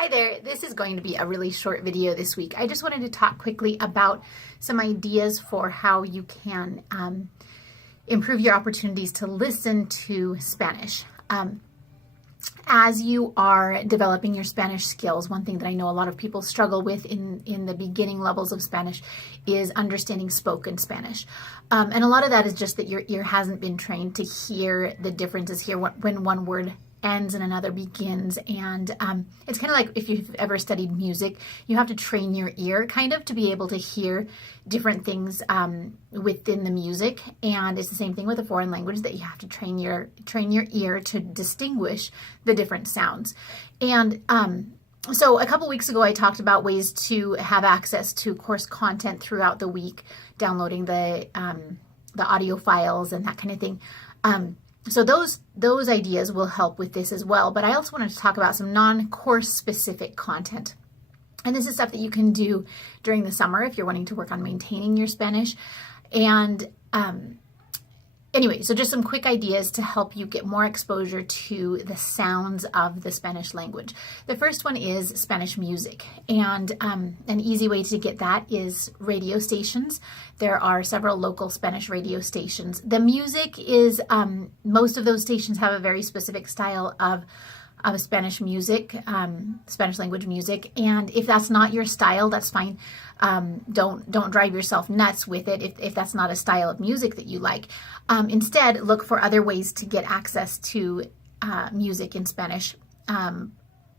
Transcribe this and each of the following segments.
Hi there, this is going to be a really short video this week. I just wanted to talk quickly about some ideas for how you can improve your opportunities to listen to Spanish. As you are developing your Spanish skills, one thing that I know a lot of people struggle with in the beginning levels of Spanish is understanding spoken Spanish. And a lot of that is just that your ear hasn't been trained to hear the differences here when one word ends and another begins. And it's kind of like if you've ever studied music, you have to train your ear kind of to be able to hear different things within the music. And it's the same thing with a foreign language, that you have to train your ear to distinguish the different sounds. And so a couple weeks ago, I talked about ways to have access to course content throughout the week, downloading the audio files and that kind of thing. So those ideas will help with this as well. But I also wanted to talk about some non-course specific content. And this is stuff that you can do during the summer if you're wanting to work on maintaining your Spanish. And anyway, so just some quick ideas to help you get more exposure to the sounds of the Spanish language. The first one is Spanish music. And an easy way to get that is radio stations. There are several local Spanish radio stations. The music is, most of those stations have a very specific style of Spanish music, Spanish language music. And if that's not your style, that's fine. Don't drive yourself nuts with it if that's not a style of music that you like. Instead, look for other ways to get access to music in Spanish.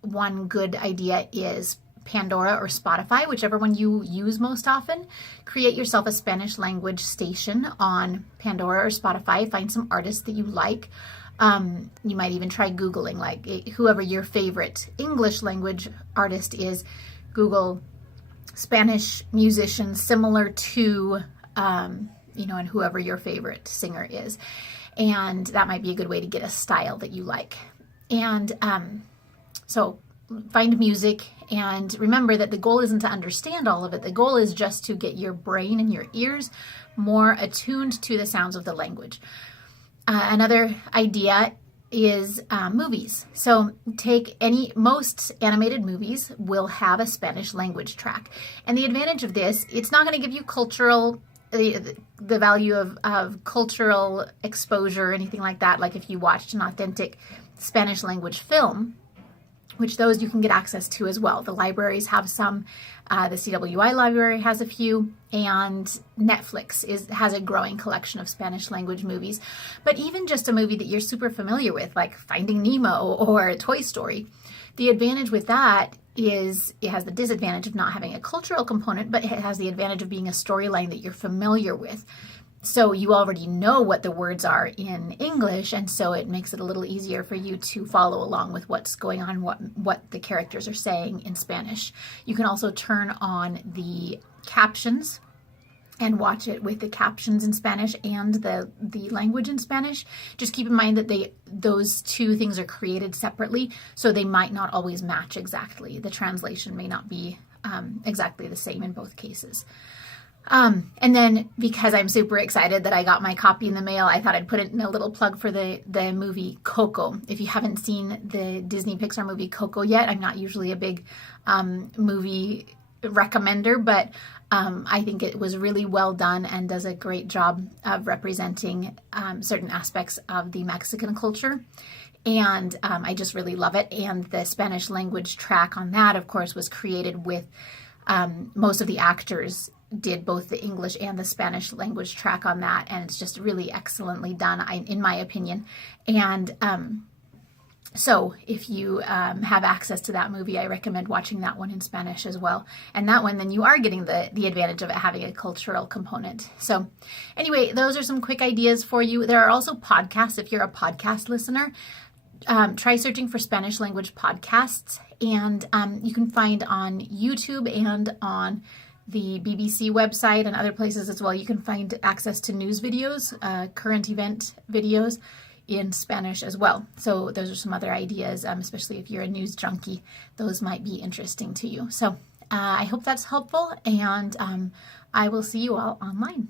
One good idea is Pandora or Spotify, whichever one you use most often. Create yourself a Spanish language station on Pandora or Spotify. Find some artists that you like. You might even try Googling, like whoever your favorite English language artist is. Google Spanish musicians similar to, and whoever your favorite singer is. And that might be a good way to get a style that you like. And so find music, and remember that the goal isn't to understand all of it. The goal is just to get your brain and your ears more attuned to the sounds of the language. Another idea is movies. So most animated movies will have a Spanish language track. And the advantage of this, it's not going to give you the value of cultural exposure or anything like that, like if you watched an authentic Spanish language film, which those you can get access to as well. The libraries have some, the CWI library has a few, and Netflix has a growing collection of Spanish language movies. But even just a movie that you're super familiar with, like Finding Nemo or Toy Story, the advantage with that is it has the disadvantage of not having a cultural component, but it has the advantage of being a storyline that you're familiar with. So you already know what the words are in English, and so it makes it a little easier for you to follow along with what's going on, what the characters are saying in Spanish. You can also turn on the captions and watch it with the captions in Spanish and the language in Spanish. Just keep in mind that those two things are created separately, so they might not always match exactly. The translation may not be exactly the same in both cases. And then because I'm super excited that I got my copy in the mail, I thought I'd put it in a little plug for the movie Coco. If you haven't seen the Disney Pixar movie Coco yet, I'm not usually a big movie recommender, but I think it was really well done and does a great job of representing certain aspects of the Mexican culture. And I just really love it. And the Spanish language track on that, of course, was created with most of the actors did both the English and the Spanish language track on that, and it's just really excellently done, in my opinion. And so if you have access to that movie, I recommend watching that one in Spanish as well. And that one, then you are getting the advantage of it having a cultural component. So anyway, those are some quick ideas for you. There are also podcasts. If you're a podcast listener, try searching for Spanish language podcasts, and you can find on YouTube and on the BBC website and other places as well. You can find access to news videos, current event videos in Spanish as well. So those are some other ideas, especially if you're a news junkie, those might be interesting to you. So I hope that's helpful, and I will see you all online.